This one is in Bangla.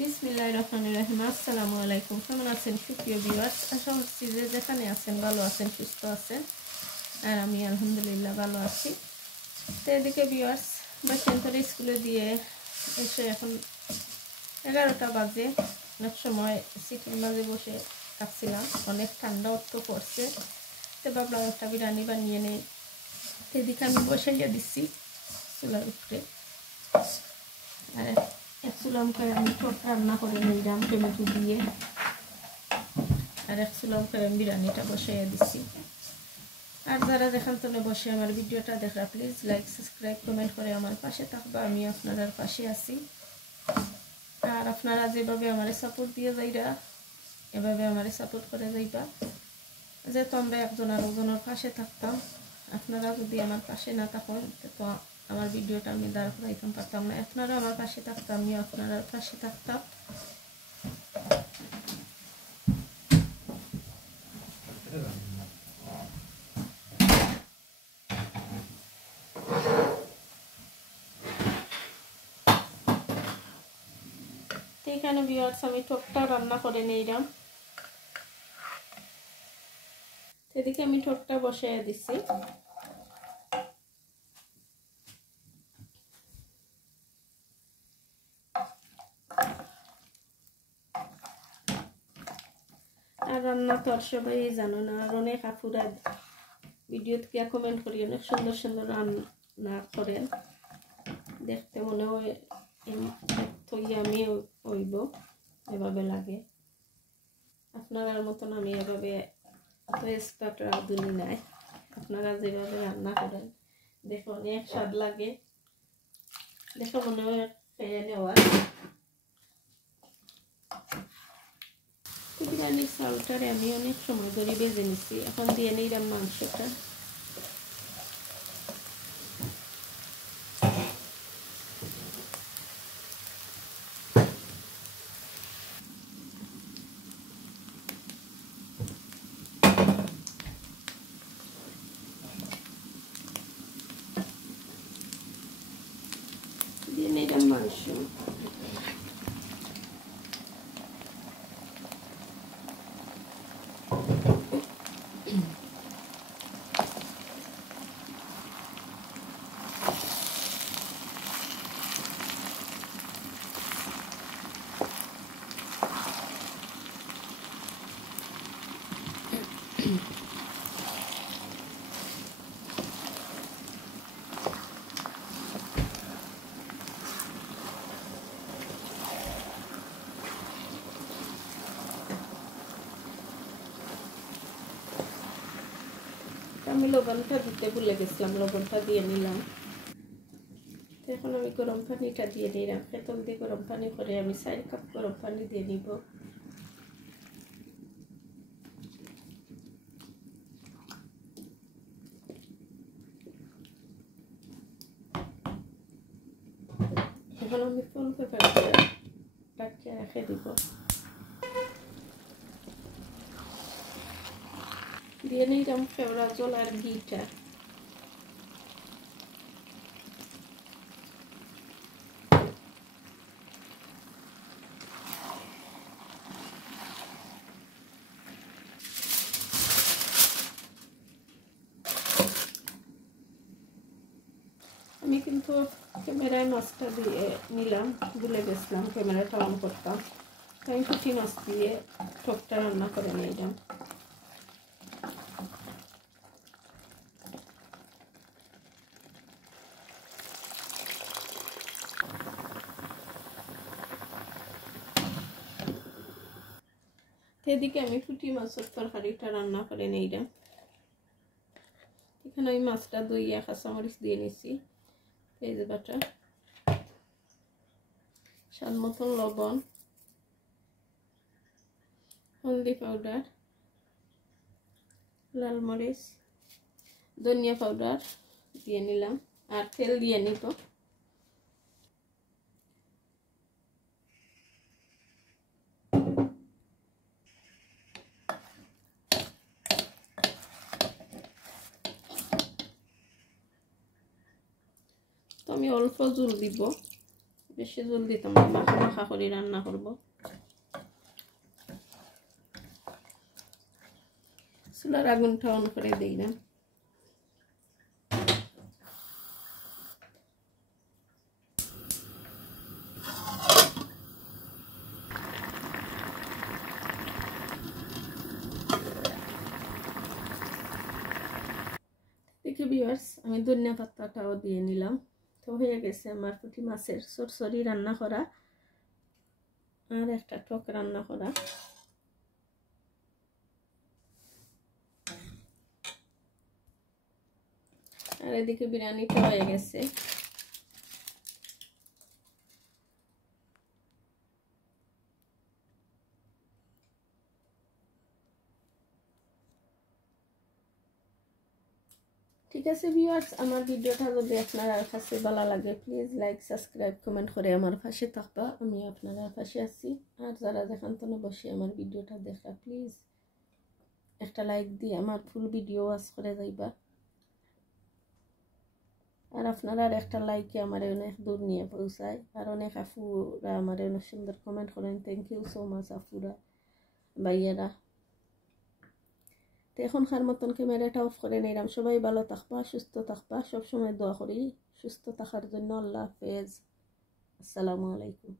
বিসমিল্লাহিররহমানিররহিম। আসসালামু আলাইকুম। কেমন আছেন সুপ্রিয় ভিউয়ার্স? আশা করছি যে যেখানে আছেন ভালো আছেন, সুস্থ আছেন। আর আমি আলহামদুলিল্লাহ ভালো আছি। তো এদিকে ভিউয়ার্স বাচ্চাদের স্কুলে দিয়ে এসে এখন 11টা বাজে। অনেক সময় সিটির মাঝে বসে থাকছিলাম, অনেক ঠান্ডা অত পড়ছে। তো ভাবলাম একটা বিরিয়ানি বানিয়ে নেই। এদিকে আমি বসাইয়া দিচ্ছি চুলার উপরে। আর এক চুলাম করে আমি ছোট রান্না করে নিলাম টমেটো দিয়ে, আর এক চুলাম করে আমি বিরিয়ানিটা বসাইয়া দিচ্ছি। আর যারা যেখান থেকে বসে আমার ভিডিওটা দেখা, প্লিজ লাইক সাবস্ক্রাইব কমেন্ট করে আমার পাশে থাকবা। আমি আপনাদের পাশে আছি। আর আপনারা যেভাবে আমার সাপোর্ট দিয়ে যাইরা এভাবে আমার সাপোর্ট করে যাইবা, যেহেতু আমরা একজন আর একজনের পাশে থাকতাম। আপনারা যদি আমার পাশে না থাকেন তো আমার ভিডিওটা আমি দাঁড় করাইতাম পারতাম না। আপনারা আমার পাশে থাকতাম, আমিও আপনারা পাশে থাকতাম। এখানে ভিউয়ার্স আমি ঠোঁটটা রান্না করে নিলাম। এদিকে আমি ঠোঁটটা বসাইয়া দিচ্ছি। আর রান্না তো আর সবাই জানো না, আর অনেক আপুরা ভিডিও থেকে কমেন্ট করি অনেক সুন্দর সুন্দর রান্না করেন, দেখতে মনে হয় আমি হইব এভাবে লাগে। আপনার মতন আমি এভাবে অত এক্সপার্ট রাঁধুনি নাই। আপনারা যেভাবে রান্না করেন দেখে অনেক স্বাদ লাগে, দেখে মনে হয় খেয়ে নেওয়ার। বিরিয়ানির চালটারে আমি অনেক সময় ধরে বেজে নিচ্ছি। এখন দিয়ে নিলাম মাংসটা। দিয়ে নিলাম মাংস। আমি লবণটা দিতে ভুলে গেছিলাম, লবণটা দিয়ে নিলাম। এখন আমি গরম পানিটা দিয়ে নিলাম। কেতল দিয়ে গরম পানি করে আমি 4 কাপ গরম পানি দিয়ে নিব। এখন আমি ফুল পেপার দিয়ে ঢাকিয়ে রেখে দিব। দিয়ে নিলাম কেওড়া জল আর ঘিটা। আমি কিন্তু ক্যামেরায় মাছটা দিয়ে নিলাম, ভুলে গেছিলাম ক্যামেরাটা অন করতাম। আমি পুঁটি মাছ দিয়ে ঠোঁটটা রান্না করে নিলাম। এদিকে আমি পুঁটি মাছের তরকারিটা রান্না করে নিলাম। এখানে আমি মাছটা ধুইয়া কাঁচামরিচ দিয়ে নিছি, তেজপাতা, স্বাদ মতন লবণ, হলদি পাউডার, লাল মরিচ, ধনিয়া পাউডার দিয়ে নিলাম। আর তেল দিয়ে নিব। তো আমি অল্প জল দিব, বেশি জল দিতাম না, মাখা মাখা করে রান্না করব। চুলার আগুনটা অন করে দিই না। দেখি ভিউয়ার্স, আমি ধনিয়া পাতাটাও দিয়ে নিলাম। তো হয়ে গেছে আমার পুঁটি মাছের চরচড়ি রান্না করা আর একটা টক রান্না করা। আর এদিকে বিরিয়ানিটা হয়ে গেছে। ঠিক আছে ভিউয়ার্স, আমার ভিডিওটা যদি আপনার কাছে ভালো লাগে প্লিজ লাইক সাবস্ক্রাইব কমেন্ট করে আমার পাশে থাকবা। আমি আপনার পাশে আছি। আর যারা দেখান তো বসে আমার ভিডিওটা দেখা প্লিজ একটা লাইক দিয়ে আমার ফুল ভিডিও ওয়াচ করে যাইবা। আর আপনারা আর একটা লাইকে আমার অনেক দূর নিয়ে পৌঁছায়। আর অনেক আপুরা আমার অনেক সুন্দর কমেন্ট করেন। থ্যাংক ইউ সো মাচ আপুরা ভাইয়েরা। তো এখনকার মতন ক্যামেরাটা অফ করে নিলাম। সবাই ভালো থাকবা, সুস্থ থাকবা, সবসময় দোয়া করি সুস্থ থাকার জন্য। আল্লাহ হাফেজ, আসসালামু আলাইকুম।